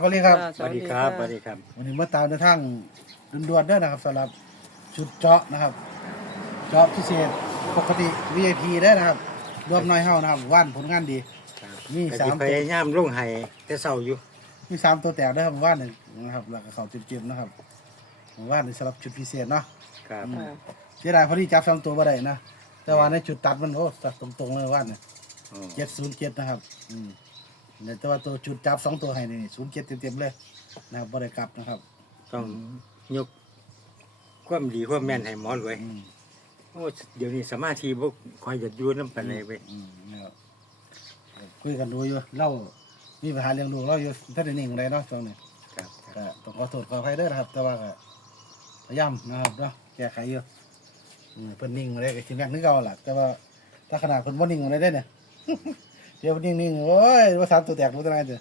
สวัสดีครับสวัสดีครับสวัสดีครับ วันนี้มาตามในทางด่วนๆเด้อนะครับสำหรับชุดเจาะนะครับ เจาะพิเศษปกติ VIP เด้อนะครับรวมน้อยเฮานะครับว่านผลงานดีมีมีสาสามมพยายามลงไห้แต่เศร้าอยู่ มีสามตัวแตกเด้อครับว่านหนึ่งนะครับแล้วก็เขาเจ็บๆนะครับว่านหนึ่งสำหรับชุดพิเศษเนาะครับอืมเสียดายพอดีจับสองตัวบ่ได้นะแต่ว่าในจุดตัดมันโอ้ตัดตรงๆเลยว่านเนี่ยอ๋อเจ็ดศูนย์เจ็ดนะครับ อืม เนี่ยแต่ว่าตัวจุดจับสองตัวให้นี่ศูนย์เจ็ดเต็มๆเลยนะครับบ่ได้กลับนะครับต้องยกความดีความแม่นให้หมอรวยอืมโอ้เดี๋ยวนี้สมาธิบ่คอยจะอยู่นำปานใดเว้ยอืมนะครับคุยกันดูอยู่เล่ามีปัญหาเรื่องลูกเราอยู่ท่านได้นิ่งอะไรเนาะช่วงนี้ครับก็ต้องขอโทษขออภัยเด้อนะครับ แต่ว่าก็พยายามนะครับเนาะแก้ไขอยู่อืมเพิ่นนิ่งอะไรก็สิแม่นนึกเอาล่ะแต่ว่าถ้าขนาดเพิ่นบ่นิ่งอะไรได้เนี่ย เดี๋ยวเพิ่นนิ่งๆโอ้ยว่าสามตัวแตกรู้ตัวไหนเด้อ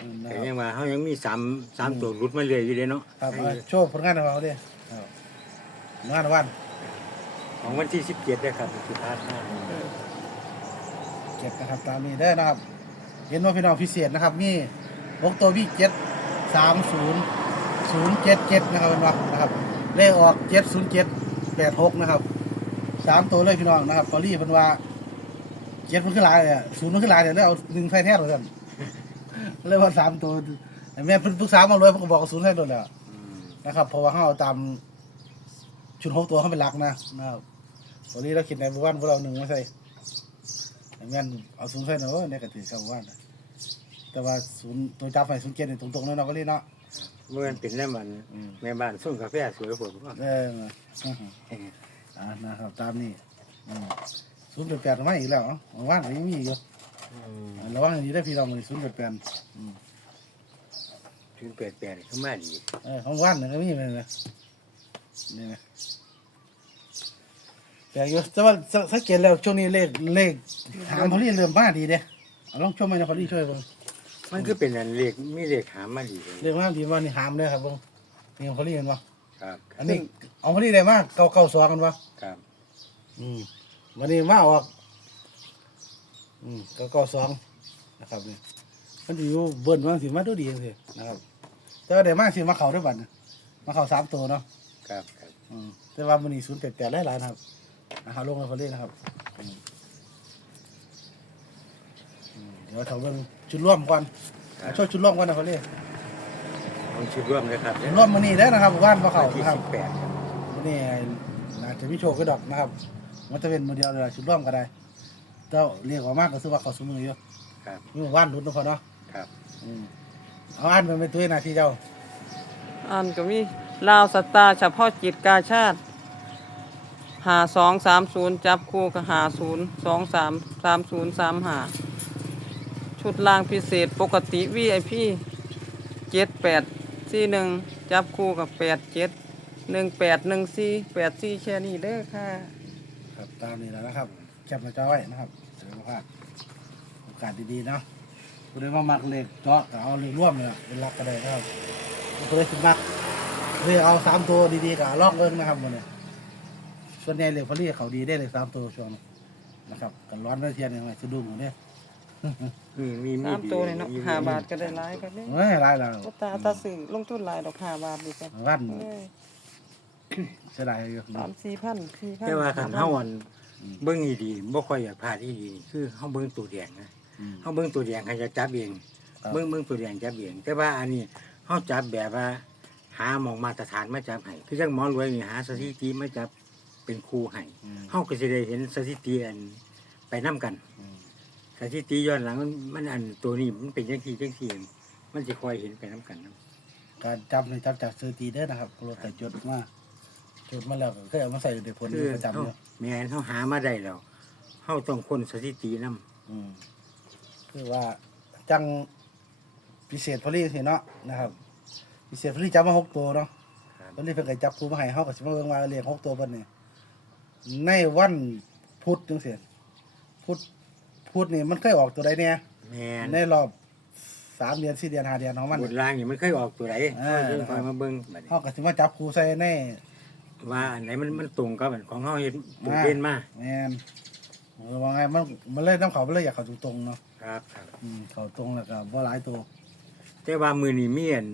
อืมนะแต่ครับ ยังว่าเฮายังมีสามสามตัวหลุดมาเรื่อยอยู่เด้เนาะครับเอาโชว์ผลงานของเราดิครับงานวันของวันที่17ได้ครับสุดท้ายมาเก็บนะครับตามนี้ได้อนะครับ เห็นว่าพี่น้องพิเศษนะครับมีหกตัวพี่เจ็ดสามศูนย์ศูนย์เจ็ดเจ็ดนะครับเป็นว่านะครับเลขออกเจ็ดศูนย์เจ็ดแปดหกนะครับสามตัวเลยพี่น้องนะครับฟอรี่เป็นว่า เจ็ดมันขึ้นหลายเลยอะศูนย์มันขึ้นหลายเลยแล้วเอาหนึ่งไฟแท้เลยกันเลยว่าสามตัวแต่แม่เพิ่งปรึกษามาเลยเพิ่นก็บอกว่าศูนย์ไฟโดนแล้วอืมนะครับเพราะว่าเขาเอาตามชุดหกตัวเขาเป็นหลักนะนะครับฟอรี่เราคิดในบุวันพวกเราหนึ่งมาใส่แต่แม่นเอาศูนย์ไฟเนอะในกระถือกับบุวันนะแต่ว่าศูนย์ตัวจับไฟศูนย์เจ็ดนี่ตรงๆเลยเนาะฟอรี่เนาะ เมื่อมันเป็นแล้วมันอืม แม่บ้านส่งกาแฟสวยผมก็เอออืมอ่านะครับตามนี้อืม ศูนย์แปดไม่อีกแล้วเอ้าว่านยังมีอยู่อืมอ่าระวังอย่างนี้ได้อพี่น้องเลยศูนย์แปดแปดอืมถึง88เข้ามาดีเออของว่านนี่ก็มีเหมือนกันนะนี่นะแต่อยู่แต่ว่าสสังเกตแล้วช่วงนี้เลขเลขหางพอลี่เริ่มมาดีเด้เอาลองช่วยมานะพอลี่ช่วยเบิ่งมันคือเป็นอันเลขมีเลขหามาดีเลยเลขมาดีว่านี่หามเลยครับเบิ่งนี่ของพอลี่เห็นปะครับอันนี้เอาพอลี่ได้มากเก้าเก้าสองกันปะครับอืม วันนี้มาออก อืมเก้าเก้าสองนะครับนี่มันจะอยู่เบิ้ลมันสิมาดูดีจังสินะครับแต่ว่าได้มากสิมาเข่าด้วยบัตรมาเข่าสามตัวเนาะครับครับอืมแต่ว่ามันนี่ศูนย์แปดแปดหลายๆนะครับนะครับลงมาพอลี่นะครับอืมอืมเดี๋ยวเราเบิ่งชุดร่วมก่อนเอาช่วยชุดร่วมก่อนนะพอลี่ผมชุดร่วมเลยครับชุดร่วมมันนี่ได้อนะครับว่านมาเข่าที่นะครับสิบแปดครับวันนี้น่าจะมีโชว์ก็ดอกนะครับ มันจะเป็นมือเดียวเลยล่ะชุดร่วมก็ได้เจ้าเรียกว่ามากก็คือว่าเขาสมืออยู่ครับมีหมู่บ้านรุดนะพอเนาะครับอืมเอาอันมันเป็นตัวหน้าที่เจ้าอันก็มีลาวสตาร์เฉพาะจิตกาชาติหาสองสามศูนย์จับคู่กับหาศูนย์สองสามสามศูนย์สามหาชุดล่างพิเศษปกติวีไอพีเจ็ดแปดสี่หนึ่งจับคู่กับแปดเจ็ดหนึ่งแปดหนึ่งสี่แปดสี่แค่นี้เด้อค่ะ ครับตามนี้แล้วนะครับแคปหน้าจอไว้นะครับเดี๋ยวมาพลาดโอกาสดีๆเนาะคุณได้มามักเลขเจาะก็เอาเลขร่วมเลยล่ะเป็นหลักก็ได้นะครับคุณได้สิมักเลขเอาสามตัวดีๆกับลอกเอิ้งนะครับวันนี้ส่วนใหญ่เลขพอลี่เขาดีได้เลยสามตัวช่วงนี้นะครับกันร้อนได้เทียนยังไงสะดุ้งอยู่เนี่ยมีมีมีสามตัวเลยเนาะมีห้าบาทก็ได้หลายก็ได้เฮ้ยไรแล้วก็ตาตาสื่อลงทุนหลายดอกห้าบาทดีจ้ะวัน เอ้ยเสียดายอยู่สามสี่พันสี่พันแต่ว่าคันเฮาอันอืมเบิ่งดีๆบ่ค่อยอยากพลาดที่ดีคือเฮาเบิ่งตัวแดงนะอืม เฮาเบิ่งตัวแดงให้จะจับเองครับ เบิ่งเบิ่งตัวแดงจับเองแต่ว่าอันนี้เฮาจับแบบว่า หาหมองมาตรฐานมาจับให้คือจังหมอรวยนี่หาสถิติมาจับเป็นครูให้อืมเฮาก็สิได้เห็นสถิติอันไปนํกัน อืมสถิติย้อนหลังมันมันอันตัวนี้มันเป็นจังซี่จังซี่มันสิคอยเห็นไปนํกันนะการจำในจำจากสถิติเด้อนะครับรถแต่จดมา จดมาแล้วก็เคยเอามาใส่ในผลคือประจำเฮาอยู่แม่นเฮาหามาได้แล้วเฮาต้องค้นสถิตินํอืมคือว่าจังพิเศษพอลี่สิเนาะนะครับ พิเศษพอลี่จับมาหกตัวเนาะพอลี่เพิ่งเคยจับครูมาให้เฮาก็สิมาเบิ่งว่าเรียกหกตัวเพิ่นนี่ในวันพุธจังซี่พุธพุธนี่มันเคยออกตัวใดเนี่ยแม่นในรอบสามเดือนสี่เดือนห้าเดือนของมันบทล่างนี่มันเคยออกตัวไหนอ่าเรื่องคอยมาเบิ่งบัดนี้เฮาก็สิมาจับครูใส่ใน ว่าอันไหนมันมันตรงกับอันของเฮาเฮ็ดตัวอ่าเป็นมาแม่นเออว่าไงมันมันเลยน้ำเขามันเลยอยากเขาตรงๆเนาะครับครับ อืมเขาตรงแล้วก็บ่หลายตัวแต่ว่ามือนี้มีอัน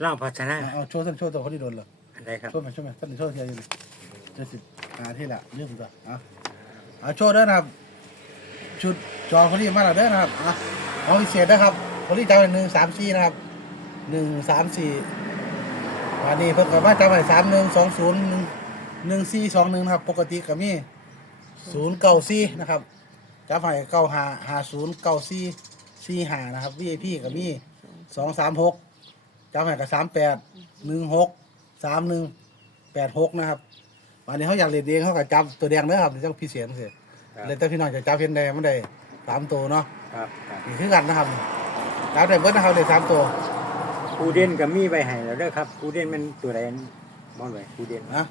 เล่าพัฒนาเอาเอาโชว์ท่านโชว์ตัวคนที่โดนเลยอะไรครับโชว์มาโชว์มาท่านโชว์เทียอยู่เจ็ดสิบหาที่ละเรื่องตัวอะเอาโชว์เด้อนะครับ ชุดจอคนที่มาแล้วเด้อนะครับอะเอาพิเศษนะครับคนที่จำเป็นหนึ่งสามสี่นะครับหนึ่งสามสี่ วันนี้เพิ่งกลับมาจำไปสามหนึ่งสองศูนย์หนึ่งหนึ่งสี่สองหนึ่งนะครับ ปกติก็มีศูนย์เก้าสี่นะครับจับไปเก้าหาหาศูนย์เก้าสี่สี่หานะครับ VIP ก็มีสองสามหกจับไปกับสามแปดหนึ่งหกสามหนึ่งแปดหกนะครับวันนี้เขาอยากเล่นเองเขาก็จับตัวแดงเด้อครับเดี๋ยวจะพิเศษพิเศษครับเลยแต่พี่น้องจะจับเห็นได้มันได้สามตัวเนาะครับครับนี่คือกันนะครับจับได้เบิดนะครับได้สามตัว ผู้เด่นก็มีไปให้แล้วเด้อครับผู้เด่นมันตัวใดบ่เลยผู้เด่นนะ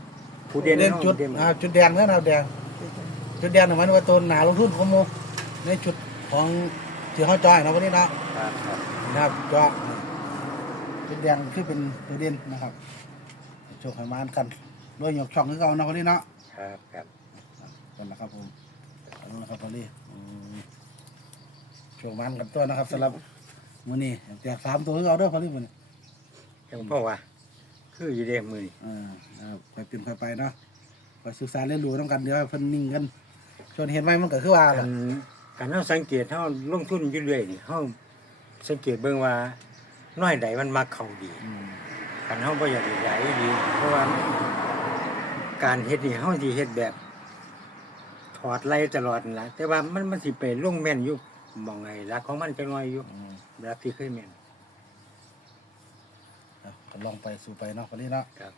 ผู้เด่นเล่นจุดเด่นอ่าจุดแดงเด้อนะครับแดง จุดแดงเนี่ยหมายถึงว่าตัวหนาลงทุนของโมในจุดของที่เขาจอยเนาะวันนี้เนาะครับครับนะครับจอจุดแดงคือเป็นตัวเด่นนะครับโชคให้มานกันด้วยหยกช่องคือเก่าเนาะวันนี้เนาะครับครับกันนะครับผมเอาละครับพอลี่อืมโชคมันกันตัวนะครับสำหรับ มื้อนี้แจกสามตัวคือเอาเด้อพอลี่มื้อนี้จังพ่อว่า คืออยู่เด้มือนี่อ่านะครับไปเป็นไปไปเนาะไปศึกษาเรียนรู้ต้องกันเดี๋ยวให้เพิ่นนิ่งกันชวนเห็นไหมมันก็คือว่ากัล่ะนการเฮาสังเกตเฮาลงทุนอยู่เรื่อยนี่เฮาสังเกตเบิ่งว่าน้อยใดมันมักเข้าดีอืมคันเฮาบ่อยากได้ใหญ่ดีเพราะว่า การเฮ็ดนี่เฮาสิเฮ็ดแบบ ถอดไล่ตลอดนั่นล่ะแต่ว่ามันมันสิไปลงแม่นอยู่ห มองไงรักของมันจังน้อยอยู่อืมแบบที่เคยแม่นอะก็ลองไปสู่ไปเนาะพอลี่เนาะครับ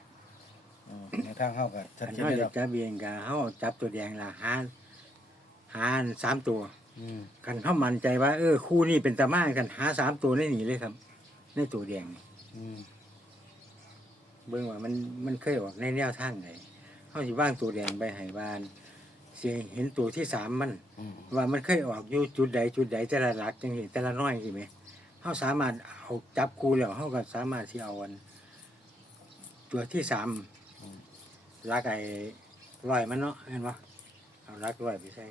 อืมในทางเข้ากันชัดคันเจนเฮาเลยจะครับจับเองก็เฮาจับตัวแดงล่ะหาหาสามตัวอืมคันเฮามั่นใจว่าเออคู่นี้เป็นตามากันหาสามตัวในนี่เลยครับในตัวแดงนี่อืมเบิ่งว่ามันมันเคยออกในแนวทางไหนเขาสิว่างตัวแดงไปให้บ้าน เสียงเห็นตัวที่สามมันอืมว่ามันเคยออกอยู่จุดใดจุดใดแต่ละหลักจังซี่แต่ละน้อยใช่ไหมเขาสามารถเอาจับคูแล้วเขาก็สามารถที่เอาอันตัวที่สามลักไอ้ร้อยมันเนาะเห็นปะเอาลักร้อยไปใส่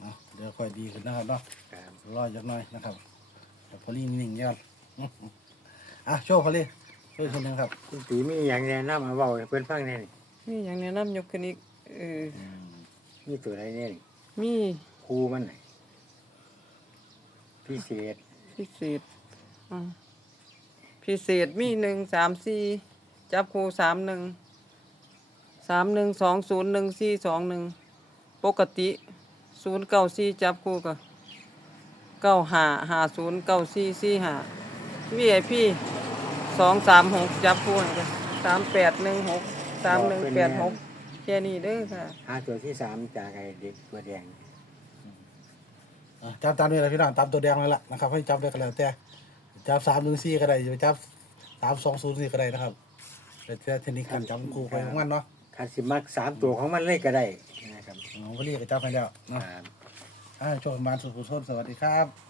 เนาะเดี๋ยวค่อยดีขึ้นนะครับเนาะครับรอจักหน่อยนะครับแต่พอลี่นิ่งๆเงี้ยอืมอะโชว์พอลี่โชว์อีกคนหนึ่งครับคุณตีมีอย่างแนะนำมาเบาให้เพื่อนฟังแน่นี่ มีอย่างแนะนำยกขึ้นอีกเอออืมมีตัวใดแน่นี่มีครูมันไหนพิเศษพิเศษอ่าพิเศษมีหนึ่งสามสี่จับคู่สามหนึ่งสามหนึ่งสองศูนย์หนึ่งสี่สองหนึ่งปกติศูนย์เก้าสี่จับคู่กับเก้าห้าห้าศูนย์เก้าสี่สี่ห้าวีไอพีสองสามหกจับคู่ให้กันสามแปดหนึ่งหก สามหนึ่งแปดหกแค่นี้เด้อค่ะ หาตัวที่สามจากไอ้เด็กตัวแดงอะจับตามนี้เลยพี่น้องตามตัวแดงเลยล่ะนะครับให้จับได้ก็แล้วแต่จับสามหนึ่งสี่ก็ได้จะไปจับสามสองศูนย์สี่ก็ได้นะครับแต่แต่เทคนิคการจับคู่ไปของมันเนาะคันสิมักสามตัวของมันเลยก็ได้นะครับอ๋อวันนี้ก็จับไปแล้วเนาะครับอ่าโชว์บานสุขุมทนสวัสดีครับ